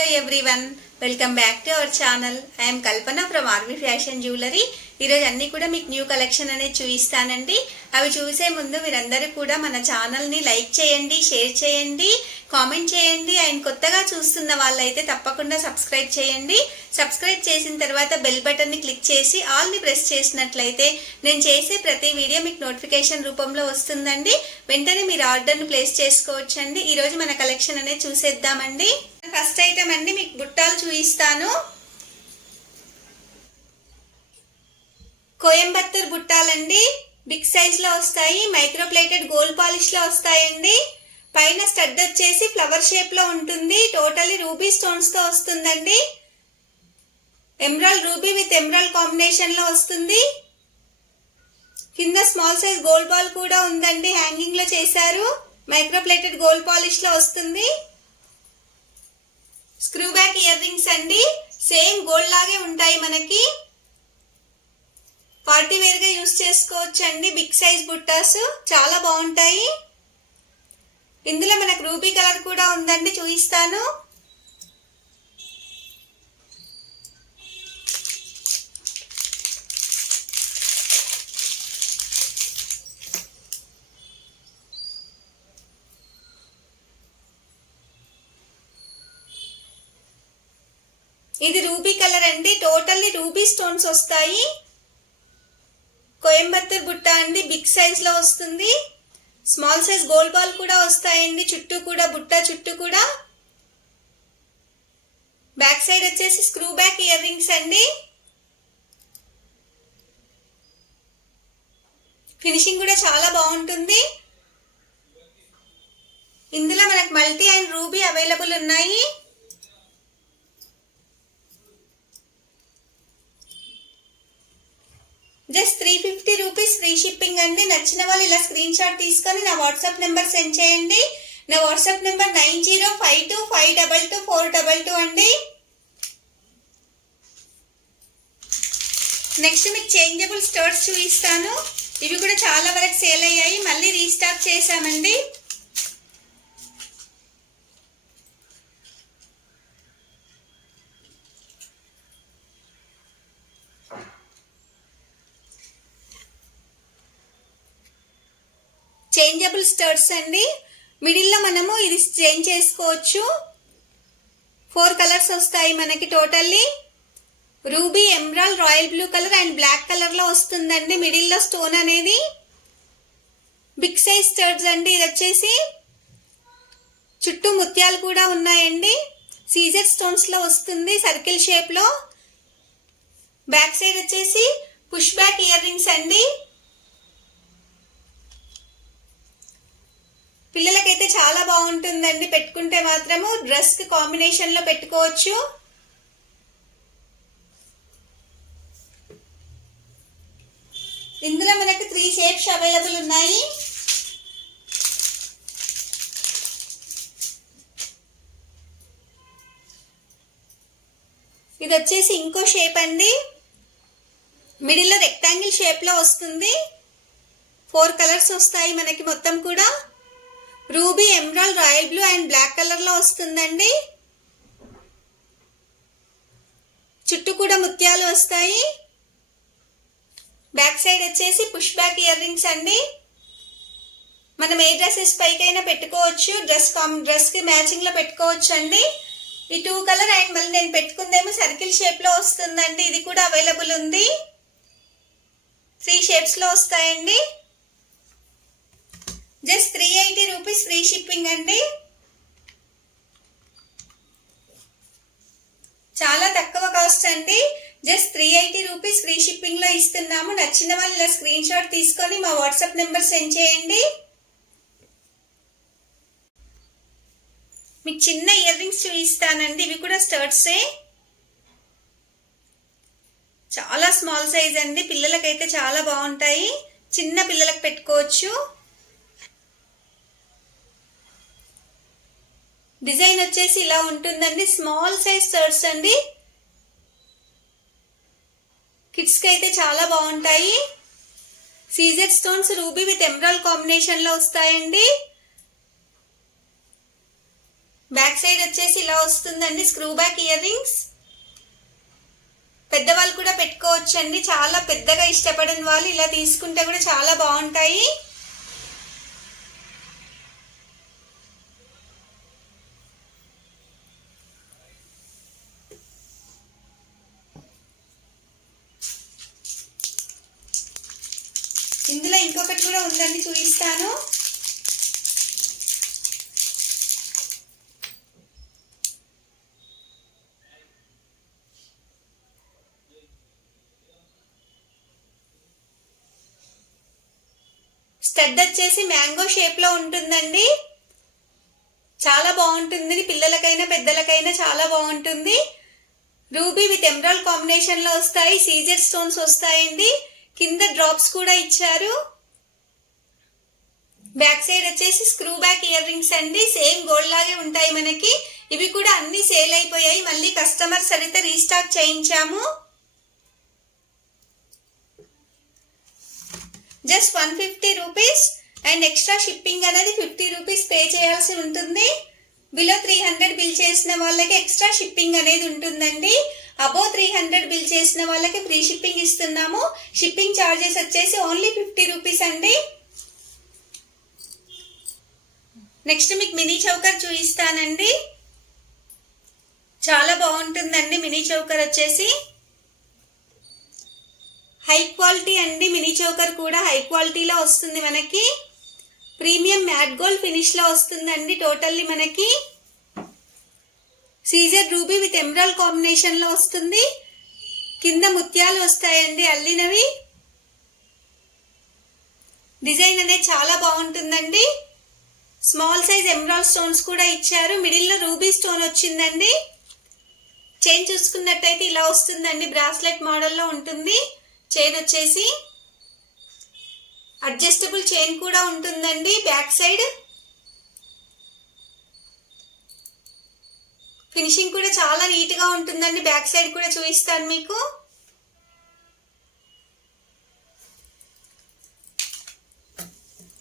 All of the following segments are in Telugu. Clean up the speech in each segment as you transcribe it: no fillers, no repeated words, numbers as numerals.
Hello everyone, welcome back to our channel. I am Kalpana from RV Fashion Jewelry. ఈరోజు అన్ని కూడా మీకు న్యూ కలెక్షన్ అనేది చూపిస్తానండి. అవి చూసే ముందు మీరందరూ కూడా మన ఛానల్ని లైక్ చేయండి, షేర్ చేయండి, కామెంట్ చేయండి. అండ్ కొత్తగా చూస్తున్న వాళ్ళైతే తప్పకుండా సబ్స్క్రైబ్ చేయండి. సబ్స్క్రైబ్ చేసిన తర్వాత బెల్ బటన్ని క్లిక్ చేసి ఆల్ని ప్రెస్ చేసినట్లయితే నేను చేసే ప్రతి వీడియో మీకు నోటిఫికేషన్ రూపంలో వస్తుందండి. వెంటనే మీరు ఆర్డర్ని ప్లేస్ చేసుకోవచ్చండి. ఈరోజు మన కలెక్షన్ అనేది చూసేద్దామండి. ఫస్ట్ ఐటమ్ అండి, మీకు బుట్టాలు చూపిస్తాను. కోయంబత్తూర్ బుట్టాలండి, బిగ్ సైజ్ లో వస్తాయి. మైక్రో ప్లేటెడ్ గోల్డ్ పాలిష్ లో వస్తాయండి. పైన స్టడ్ వచ్చేసి ఫ్లవర్ షేప్ లో ఉంటుంది. టోటలీ రూబీ స్టోన్స్ తో వస్తుందండి. Emerald ruby with emerald combination లో వస్తుంది. కింద స్మాల్ సైజ్ గోల్డ్ బాల్ కూడా ఉందండి, హ్యాంగింగ్ లో చేశారు. మైక్రో ప్లేటెడ్ గోల్డ్ పాలిష్ లో వస్తుంది. స్క్రూ బ్యాక్ ఇయర్ రింగ్స్ అండి, సేమ్ గోల్డ్ లాగే ఉంటాయి. మనకి పార్టీ వేర్ గా యూస్ చేసుకోవచ్చు అండి. బిగ్ సైజ్ బుట్టాస్ చాలా బాగుంటాయి. ఇందులో మనకు రూబీ కలర్ కూడా ఉందండి, చూపిస్తాను. ఇది రూబీ కలర్ అండి, టోటల్లీ రూబీ స్టోన్స్ వస్తాయి. కోయంబత్తూర్ బుట్ట అండి, బిగ్ సైజ్ లో వస్తుంది. స్మాల్ సైజ్ గోల్డ్ బాల్ కూడా వస్తాయండి, చుట్టూ కూడా బుట్ట చుట్టూ కూడా. బ్యాక్ సైడ్ వచ్చేసి స్క్రూ బ్యాక్ ఇయర్ రింగ్స్ అండి. ఫినిషింగ్ కూడా చాలా బాగుంటుంది. ఇందులో మనకు మల్టీ అండ్ రూబీ అవైలబుల్ ఉన్నాయి. జస్ట్ 350 రూపీస్ ఫ్రీ షిప్పింగ్ అండి. నచ్చిన వాళ్ళు ఇలా స్క్రీన్ షాట్ తీసుకొని నా వాట్సాప్ నెంబర్ సెండ్ చేయండి. నా వాట్సాప్ నెంబర్ 9052522422 అండి. నెక్స్ట్ మీకు చేంజబుల్ స్టర్ట్స్ చూపిస్తాను. ఇవి కూడా చాలా వరకు సేల్ అయ్యాయి, మళ్ళీ రీస్టాక్ చేశామండి. చేంజబుల్ స్టర్ట్స్ అండి, మిడిల్ లో మనము ఇది చేంజ్ చేసుకోవచ్చు. 4 కలర్స్ వస్తాయి మనకి. Totally ruby, emerald, royal blue colour and black colour లో వస్తుందండి. మిడిల్ లో స్టోన్ అనేది. బిగ్ సైజ్ స్టర్ట్స్ అండి. ఇది వచ్చేసి చుట్టూ ముత్యాలు కూడా ఉన్నాయండి. సీజర్ స్టోన్స్ లో వస్తుంది, సర్కిల్ షేప్ లో. బ్యాక్ సైడ్ వచ్చేసి పుష్ బ్యాక్ ఇయర్ రింగ్స్ అండి. పిల్లలకైతే చాలా బాగుంటుందండి, పెట్టుకుంటే మాత్రము డ్రెస్ కి కాంబినేషన్ లో పెట్టుకోవచ్చు. ఇందులో మనకు 3 షేప్స్ అవైలబుల్ ఉన్నాయి. ఇది వచ్చేసి ఇంకో షేప్ అండి, మిడిల్ లో రెక్టాంగిల్ షేప్ లో వస్తుంది. 4 కలర్స్ వస్తాయి మనకి మొత్తం కూడా. Ruby, emerald, royal blue and black colour లో వస్తుందండి. చుట్టూ కూడా ముత్యాలు వస్తాయి. బ్యాక్ సైడ్ వచ్చేసి పుష్ బ్యాక్ ఇయర్ రింగ్స్ అండి. మనం ఏ డ్రెస్సెస్ పైకైనా పెట్టుకోవచ్చు, డ్రెస్ కి మ్యాచింగ్ లో పెట్టుకోవచ్చు అండి. ఈ 2 కలర్ అండ్ మళ్ళీ నేను పెట్టుకుందేమో సర్కిల్ షేప్ లో వస్తుందండి. ఇది కూడా అవైలబుల్ ఉంది. 3 షేప్స్ లో వస్తాయండి. జస్ట్ 380 రూపీస్ ఫ్రీ షిప్పింగ్ అండి. చాలా తక్కువ కాస్ట్ అండి. జస్ట్ 380 రూపీస్ ఫ్రీ షిప్పింగ్ లో ఇస్తున్నాము. నచ్చిన వాళ్ళు ఇలా స్క్రీన్ షాట్ తీసుకొని మా వాట్సాప్ నెంబర్ సెండ్ చేయండి. మీకు చిన్న ఇయర్ రింగ్స్ చూపిస్తానండి. ఇవి కూడా స్టర్ట్సే, చాలా స్మాల్ సైజ్ అండి. పిల్లలకైతే చాలా బాగుంటాయి, చిన్న పిల్లలకు పెట్టుకోవచ్చు. డిజైన్ వచ్చేసి ఇలా ఉంటుందండి. స్మాల్ సైజ్ స్టర్ట్స్ అండి, కిడ్స్ కి అయితే చాలా బాగుంటాయి. Caesar stones ruby with emerald combination లో వస్తాయండి. బ్యాక్ సైడ్ వచ్చేసి ఇలా వస్తుందండి స్క్రూ బ్యాక్ ఇయర్ రింగ్స్. పెద్దవాళ్ళు కూడా పెట్టుకోవచ్చండి. చాలా పెద్దగా ఇష్టపడని వాళ్ళు ఇలా తీసుకుంటే కూడా చాలా బాగుంటాయి. ఇందులో ఇంకొకటి కూడా ఉందండి, చూపిస్తాను. స్టడ్ వచ్చేసి మ్యాంగో షేప్ లో ఉంటుందండి. చాలా బాగుంటుంది. పిల్లలకైనా పెద్దలకైనా చాలా బాగుంటుంది. రూబీ విత్ ఎమరాల్డ్ కాంబినేషన్ లో వస్తాయి. సీజర్ స్టోన్స్ వస్తాయండి. కింద డ్రాప్స్ కూడా ఇచ్చారు. బ్యాక్ సైడ్ వచ్చేసి స్క్రూ బ్యాక్ ఇయర్ రింగ్స్ అండి. సేమ్ గోల్డ్ లాగే ఉంటాయి మనకి. ఇవి కూడా అన్ని సేల్ అయిపోయాయి. మళ్ళీ కస్టమర్స్ అయితే రీస్టాక్ చేయించాము. Just 150 rupees and extra shipping అనేది 50 రూపీస్ పే చేయాల్సి ఉంటుంది. బిలో 300 బిల్ చేసిన వాళ్ళకి ఎక్స్ట్రా షిప్పింగ్ అనేది ఉంటుందండి. అబో 300 బిల్ చేసిన వాళ్ళకి ఫ్రీ షిప్పింగ్ ఇస్తున్నాము. షిప్పింగ్ ఛార్జెస్ వచ్చేసి ఓన్లీ 50 రూపీస్ అండి. నెక్స్ట్ మీకు మినీ చౌకర్ చూపిస్తానండి. చాలా బాగుంటుందండి మినీ చౌకర్ వచ్చేసి. హై క్వాలిటీ అండి. మినీ చౌకర్ కూడా హై క్వాలిటీలో వస్తుంది మనకి. ప్రీమియం మ్యాట్ గోల్డ్ ఫినిష్ లో వస్తుందండి. టోటల్లీ మనకి Caesar ruby with emerald combination లో వస్తుంది. కింద ముత్యాలు వస్తాయండి అల్లినవి. డిజైన్ అనేది చాలా బాగుంటుందండి. స్మాల్ సైజ్ ఎమరాల్డ్ స్టోన్స్ కూడా ఇచ్చారు. మిడిల్ లో రూబీ స్టోన్ వచ్చిందండి. చైన్ చూసుకున్నట్టయితే ఇలా వస్తుందండి. బ్రాస్లెట్ మోడల్లో ఉంటుంది. చైన్ వచ్చేసి అడ్జస్టబుల్ చైన్ కూడా ఉంటుందండి. బ్యాక్ సైడ్ ఫినిషింగ్ కూడా చాలా నీట్ గా ఉంటుందండి. బ్యాక్ సైడ్ కూడా చూపిస్తాను మీకు.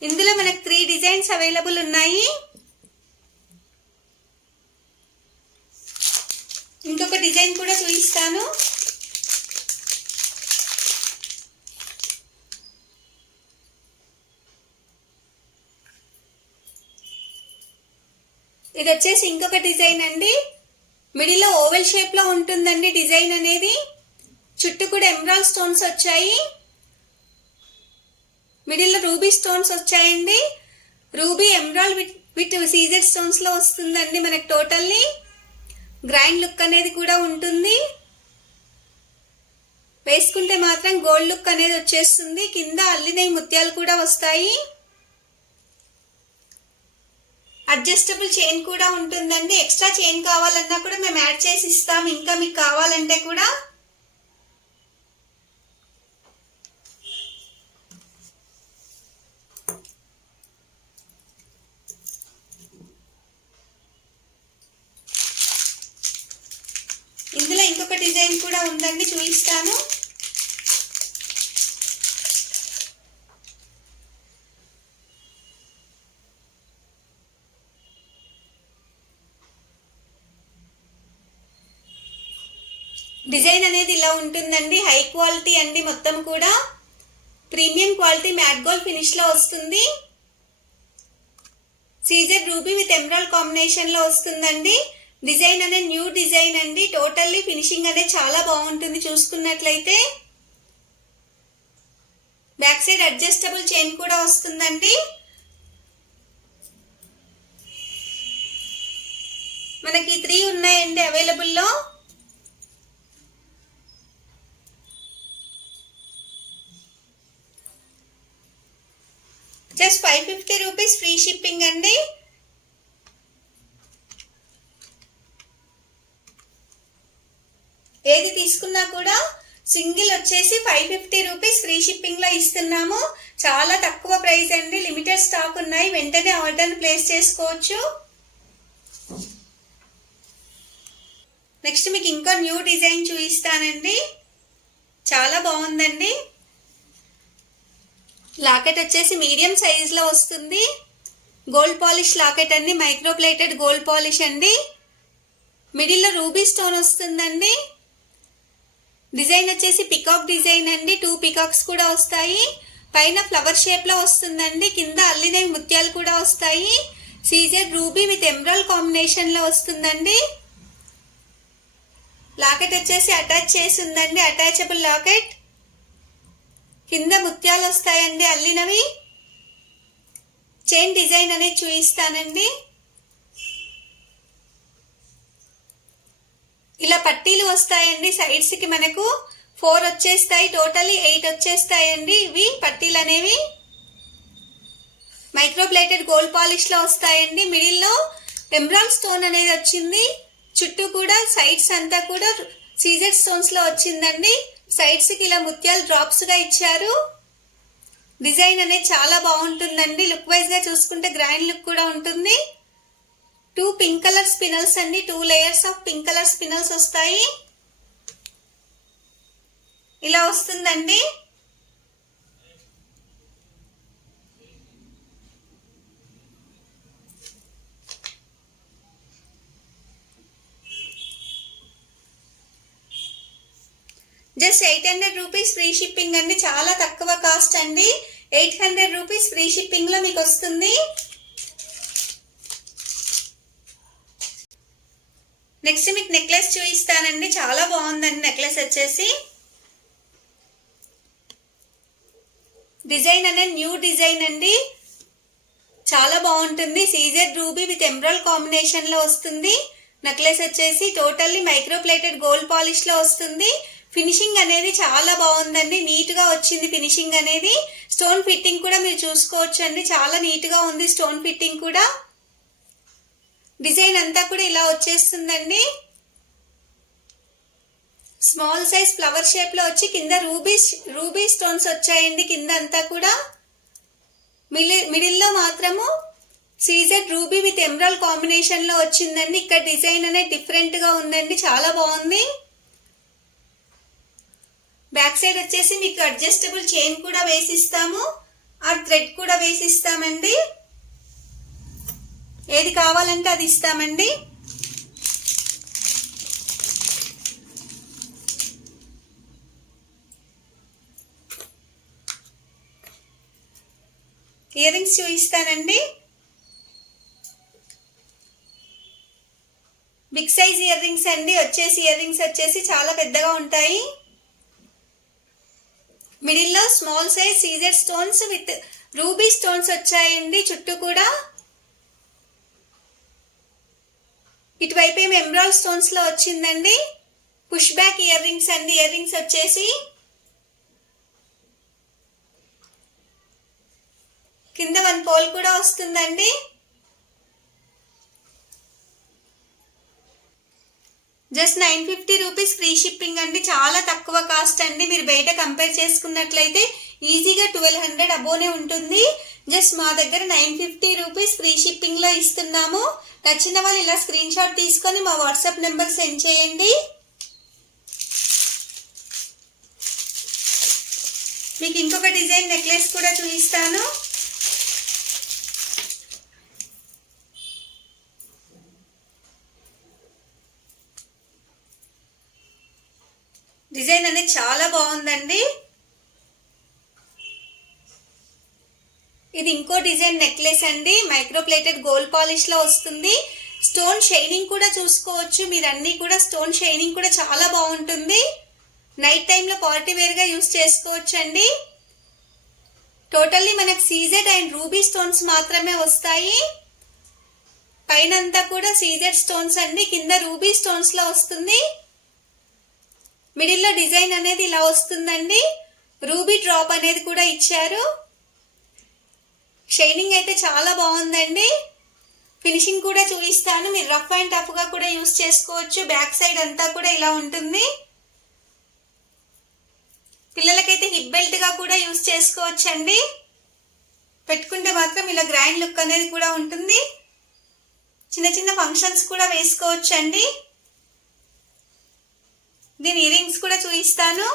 ఇందులో మనకు 3 డిజైన్స్ అవైలబుల్ ఉన్నాయి. ఇంకొక డిజైన్ కూడా చూపిస్తాను. ఇది వచ్చేసి ఇంకొక డిజైన్ అండి. మిడిల్ లో ఓవెల్ షేప్ లో ఉంటుందండి డిజైన్ అనేది. చుట్టూ కూడా ఎమరాల్డ్ స్టోన్స్ వచ్చాయి. మిడిల్ లో రూబీ స్టోన్స్ వచ్చాయండి. Ruby emerald with Caesar stones లో వస్తుందండి మనకి. టోటల్లీ గ్రైండ్ లుక్ అనేది కూడా ఉంటుంది. వేసుకుంటే మాత్రం గోల్డ్ లుక్ అనేది వచ్చేస్తుంది. కింద అల్లినవి ముత్యాలు కూడా వస్తాయి. అడ్జస్టబుల్ చైన్ కూడా ఉంటుందండి. ఎక్స్ట్రా చైన్ కావాలన్నా కూడా మేము యాడ్ చేసి ఇస్తాము. ఇంకా మీకు కావాలంటే కూడా. ఇందులో ఇంకొక డిజైన్ కూడా ఉందండి, చూపిస్తాను. డిజైన్ అనేది ఇలా ఉంటుందండి. హై క్వాలిటీ అండి. మొత్తం కూడా premium quality matte gold finish లో వస్తుంది. Caesar ruby with emerald combination లో వస్తుందండి. డిజైన్ అనేది న్యూ డిజైన్ అండి. టోటల్లీ ఫినిషింగ్ అనేది చాలా బాగుంటుంది. చూసుకున్నట్లయితే బ్యాక్ సైడ్ అడ్జస్టబుల్ చైన్ కూడా వస్తుందండి. మనకి 3 ఉన్నాయండి అవైలబుల్ లో. జస్ట్ 550 రూపీస్ ఫ్రీ షిప్పింగ్ అండి. ఏది తీసుకున్నా కూడా సింగిల్ వచ్చేసి 550 రూపీస్ ఫ్రీ షిప్పింగ్ లో ఇస్తున్నాము. చాలా తక్కువ ప్రైస్ అండి. లిమిటెడ్ స్టాక్ ఉన్నాయి. వెంటనే ఆర్డర్ ప్లేస్ చేసుకోవచ్చు. నెక్స్ట్ మీకు ఇంకో న్యూ డిజైన్ చూపిస్తానండి. చాలా బాగుందండి. లాకెట్ వచ్చేసి మీడియం సైజ్ లో వస్తుంది. గోల్డ్ పాలిష్ లాకెట్ అండి, మైక్రో ప్లేటెడ్ గోల్డ్ పాలిష్ అండి. మిడిల్లో రూబీ స్టోన్ వస్తుందండి. డిజైన్ వచ్చేసి పికాక్ డిజైన్ అండి, 2 పికాక్స్ కూడా వస్తాయి. పైన ఫ్లవర్ షేప్ లో వస్తుందండి, కింద అల్లినవి ముత్యాలు కూడా వస్తాయి. CZ ruby with emerald combination లో వస్తుందండి. లాకెట్ వచ్చేసి అటాచ్ చేసి ఉందండి, అటాచబుల్ లాకెట్. కింద ముత్యాలు వస్తాయండి అల్లినవి. చైన్ డిజైన్ అనేది చూపిస్తానండి. ఇలా పట్టీలు వస్తాయండి సైడ్స్ కి, మనకు 4 వచ్చేస్తాయి, టోటలీ 8 వచ్చేస్తాయండి ఇవి పట్టీలు అనేవి. మైక్రో ప్లేటెడ్ గోల్డ్ పాలిష్ లో వస్తాయండి. మిడిల్ లో ఎమరాల్డ్ స్టోన్ అనేది వచ్చింది. చుట్టూ కూడా సైడ్స్ అంతా కూడా సీజెడ్ స్టోన్స్ లో వచ్చిందండి. సైడ్స్ కి ఇలా ముత్యాలు డ్రాప్స్ గా ఇచ్చారు. డిజైన్ అనేది చాలా బాగుంటుందండి. లుక్ వైజ్ గా చూసుకుంటే గ్రాండ్ లుక్ కూడా ఉంటుంది. 2 పింక్ కలర్ స్పినల్స్ అండి, 2 లేయర్స్ ఆఫ్ పింక్ కలర్ స్పినల్స్ వస్తాయి. ఇలా వస్తుందండి. జస్ట్ 800 రూపీస్ ఫ్రీ షిప్పింగ్ అండి, చాలా తక్కువ కాస్ట్ అండి. 800 రూపీస్ ఫ్రీ షిప్పింగ్ లో మీకు వస్తుంది. నెక్స్ట్ మీకు నెక్లెస్ చూపిస్తానండి, చాలా బాగుందండి నెక్లెస్ వచ్చేసి. డిజైన్ అనేది న్యూ డిజైన్ అండి, చాలా బాగుంటుంది. CZ ruby with emerald combination లో వస్తుంది. నెక్లెస్ వచ్చేసి totally micro plated gold polish లో వస్తుంది. ఫినిషింగ్ అనేది చాలా బాగుందండి, నీట్ గా వచ్చింది ఫినిషింగ్ అనేది. స్టోన్ ఫిట్టింగ్ కూడా మీరు చూసుకోవచ్చు అండి, చాలా నీట్ గా ఉంది స్టోన్ ఫిట్టింగ్ కూడా. డిజైన్ అంతా కూడా ఇలా వచ్చేస్తుందండి. స్మాల్ సైజ్ ఫ్లవర్ షేప్ లో వచ్చి కింద రూబీ స్టోన్స్ వచ్చాయండి కింద అంతా కూడా. మిడిల్ లో మాత్రము CZ ruby with emerald combination లో వచ్చిందండి. ఇక్కడ డిజైన్ అనేది డిఫరెంట్ గా ఉందండి, చాలా బాగుంది. బ్యాక్ సైడ్ వచ్చేసి మీకు అడ్జస్టబుల్ చైన్ కూడా వేసిస్తాము, ఆ థ్రెడ్ కూడా వేసిస్తామండి. ఏది కావాలంటే అది ఇస్తామండి. ఇయర్ రింగ్స్ చూపిస్తానండి. బిగ్ సైజ్ ఇయర్ రింగ్స్ అండి, ఇయర్ రింగ్స్ వచ్చేసి చాలా పెద్దగా ఉంటాయి. మిడిల్ లో small size CZ stones with ruby stones వచ్చాయండి చుట్టూ కూడా. ఇటువైపు ఏమో ఎమరాల్డ్ స్టోన్స్ లో వచ్చిందండి. పుష్ బ్యాక్ ఇయర్ రింగ్స్ అండి, ఇయర్ రింగ్స్ వచ్చేసి కింద 1 పోల్ కూడా వస్తుందండి. జస్ట్ 950 రూపీస్ ఫ్రీ షిప్పింగ్ అండి, చాలా తక్కువ కాస్ట్ అండి. మీరు బయట కంపేర్ చేసుకున్నట్లయితే ఈజీగా 1200 అబోనే ఉంటుంది. జస్ట్ మా దగ్గర 950 రూపీస్ ఫ్రీ షిప్పింగ్ లో ఇస్తున్నాము. నచ్చిన వాళ్ళు ఇలా స్క్రీన్ షాట్ తీసుకొని మా వాట్సాప్ నెంబర్ సెండ్ చేయండి. మీకు ఇంకొక డిజైన్ నెక్లెస్ కూడా చూపిస్తాను. డిజైన్ అనేది చాలా బాగుందండి. ఇది ఇంకో డిజైన్ నెక్లెస్ అండి, మైక్రో ప్లేటెడ్ గోల్డ్ పాలిష్ లో వస్తుంది. స్టోన్ షైనింగ్ కూడా చూసుకోవచ్చు మీరు, అన్ని కూడా స్టోన్ షైనింగ్ కూడా చాలా బాగుంటుంది. నైట్ టైంలో పార్టీ వేర్ గా యూస్ చేసుకోవచ్చు అండి. టోటల్లీ మనకు సీజెడ్ అండ్ రూబీ స్టోన్స్ మాత్రమే వస్తాయి. పైన అంతా కూడా సీజెడ్ స్టోన్స్ అండి, కింద రూబీ స్టోన్స్ లో వస్తుంది. మిడిల్ లో డిజైన్ అనేది ఇలా వస్తుందండి. రూబీ డ్రాప్ అనేది కూడా ఇచ్చారు. షైనింగ్ అయితే చాలా బాగుందండి. ఫినిషింగ్ కూడా చూపిస్తాను, మీరు రఫ్ అండ్ టఫ్ గా కూడా యూస్ చేసుకోవచ్చు. బ్యాక్ సైడ్ అంతా కూడా ఇలా ఉంటుంది. పిల్లలకైతే హిప్ బెల్ట్ గా కూడా యూస్ చేసుకోవచ్చు అండి. పెట్టుకుంటే మాత్రం ఇలా గ్రాండ్ లుక్ అనేది కూడా ఉంటుంది. చిన్న చిన్న ఫంక్షన్స్ కూడా వేసుకోవచ్చు అండి. దీని ఇయర్ రింగ్స్ కూడా చూపిస్తాను.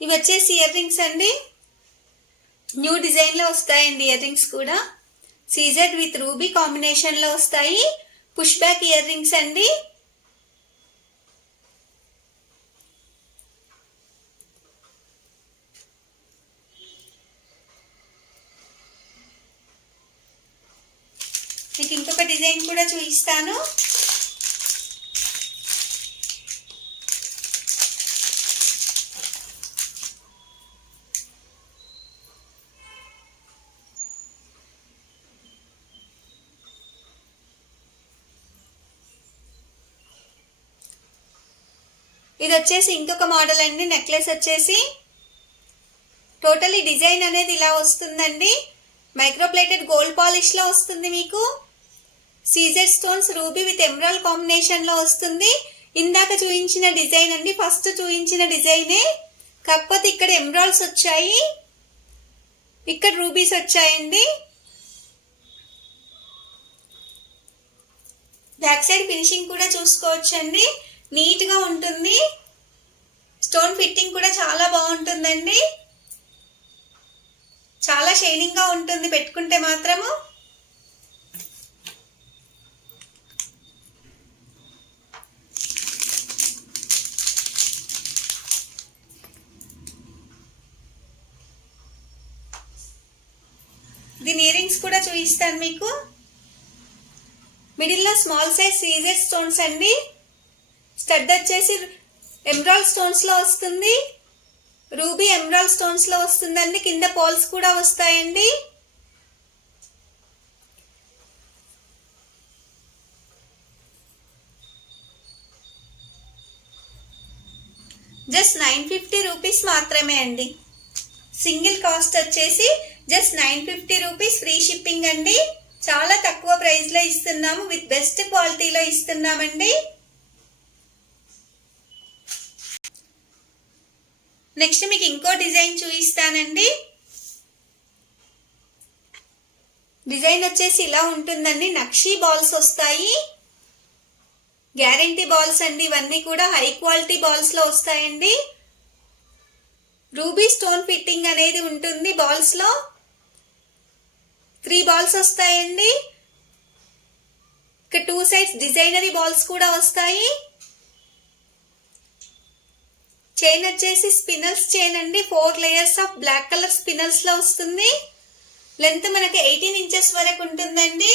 ఇవి వచ్చేసి ఇయర్ రింగ్స్ అండి, న్యూ డిజైన్లో వస్తాయండి ఇయర్ రింగ్స్ కూడా. సీజెడ్ విత్ రూబీ కాంబినేషన్లో వస్తాయి. పుష్ బ్యాక్ ఇయర్ రింగ్స్ అండి. మీకు ఇంకొక డిజైన్ కూడా చూపిస్తాను. ఇది వచ్చేసి ఇంకొక మోడల్ అండి. నెక్లెస్ వచ్చేసి టోటలీ డిజైన్ అనేది ఇలా వస్తుందండి. మైక్రోప్లేటెడ్ గోల్డ్ పాలిష్ లో వస్తుంది. మీకు CZ stones ruby with emerald combination లో వస్తుంది. ఇందాక చూపించిన డిజైన్ అండి, ఫస్ట్ చూపించిన డిజైనే, కాకపోతే ఇక్కడ ఎమరాల్డ్స్ వచ్చాయి, ఇక్కడ రూబీస్ వచ్చాయండి. బ్యాక్ సైడ్ ఫినిషింగ్ కూడా చూసుకోవచ్చండి, నీట్ గా ఉంటుంది. స్టోన్ ఫిట్టింగ్ కూడా చాలా బాగుంటుందండి, చాలా షైనింగ్ గా ఉంటుంది పెట్టుకుంటే మాత్రము. దీని ఇయర్ రింగ్స్ కూడా చూపిస్తాను మీకు. మిడిల్లో స్మాల్ సైజ్ సీజెడ్ స్టోన్స్ అండి. స్టడ్ వచ్చేసి ఎమరాల్డ్ స్టోన్స్ లో వస్తుంది, రూబీ ఎమరాల్డ్ స్టోన్స్ లో వస్తుందండి. కింద పోల్స్ కూడా వస్తాయండి. జస్ట్ 950 రూపీస్ మాత్రమే అండి. సింగిల్ కాస్ట్ వచ్చేసి జస్ట్ 950 రూపీస్, ఫ్రీ షిప్పింగ్ అండి. చాలా తక్కువ ప్రైస్ లో ఇస్తున్నాము, విత్ బెస్ట్ క్వాలిటీలో ఇస్తున్నామండి. నెక్స్ట్ మీకు ఇంకో డిజైన్ చూపిస్తానండి. డిజైన్ వచ్చేసి ఇలా ఉంటుందండి. నక్షీ బాల్స్ వస్తాయి, గ్యారంటీ బాల్స్ అండి. ఇవన్నీ కూడా హై క్వాలిటీ బాల్స్ లో వస్తాయండి. రూబీ స్టోన్ ఫిట్టింగ్ అనేది ఉంటుంది బాల్స్ లో. 3 బాల్స్ వస్తాయండి. ఇక 2 సైడ్స్ డిజైనరీ బాల్స్ కూడా వస్తాయి. చైన్ వచ్చేసి స్పినల్స్ చైన్ అండి. 4 layers of black colour spinels లో వస్తుంది. లెంత్ మనకి 18 ఇంచెస్ వరకు ఉంటుందండి.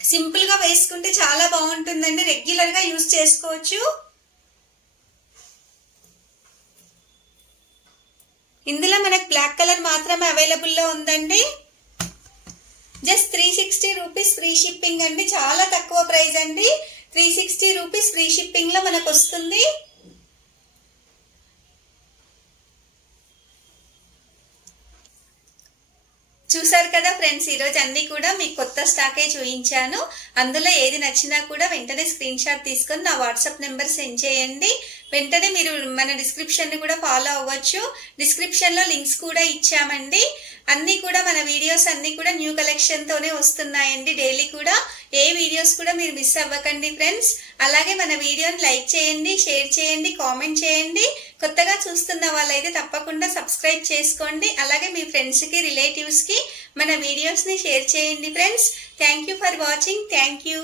సింపుల్ గా వేసుకుంటే చాలా బాగుంటుందండి, రెగ్యులర్ గా యూజ్ చేసుకోవచ్చు. ఇందులో మనకి బ్లాక్ కలర్ మాత్రమే అవైలబుల్ లో ఉందండి. జస్ట్ 360 రూపీస్, ఫ్రీ షిప్పింగ్ అండి. చాలా తక్కువ ప్రైస్ అండి. 360 రూపీస్ ఫ్రీ షిప్పింగ్ లో మనకు వస్తుంది. చూసారు కదా ఫ్రెండ్స్, ఈరోజు అన్ని కూడా మీకు కొత్త స్టాకే చూపించాను. అందులో ఏది నచ్చినా కూడా వెంటనే స్క్రీన్ షాట్ తీసుకొని నా వాట్సాప్ నెంబర్ సెండ్ చేయండి. వెంటనే మీరు మన డిస్క్రిప్షన్ ని కూడా ఫాలో అవ్వచ్చు. డిస్క్రిప్షన్ లో లింక్స్ కూడా ఇచ్చామండి. అన్ని కూడా మన వీడియోస్ అన్ని కూడా న్యూ కలెక్షన్ తోనే వస్తున్నాయండి. డైలీ కూడా ఏ వీడియోస్ కూడా మీరు మిస్ అవ్వకండి ఫ్రెండ్స్. అలాగే మన వీడియోని లైక్ చేయండి, షేర్ చేయండి, కామెంట్ చేయండి. కొత్తగా చూస్తున్న వాళ్ళైతే తప్పకుండా సబ్స్క్రైబ్ చేసుకోండి. అలాగే మీ ఫ్రెండ్స్ కి, రిలేటివ్స్ కి మన వీడియోస్ ని షేర్ చేయండి friends. Thank you for watching. Thank you.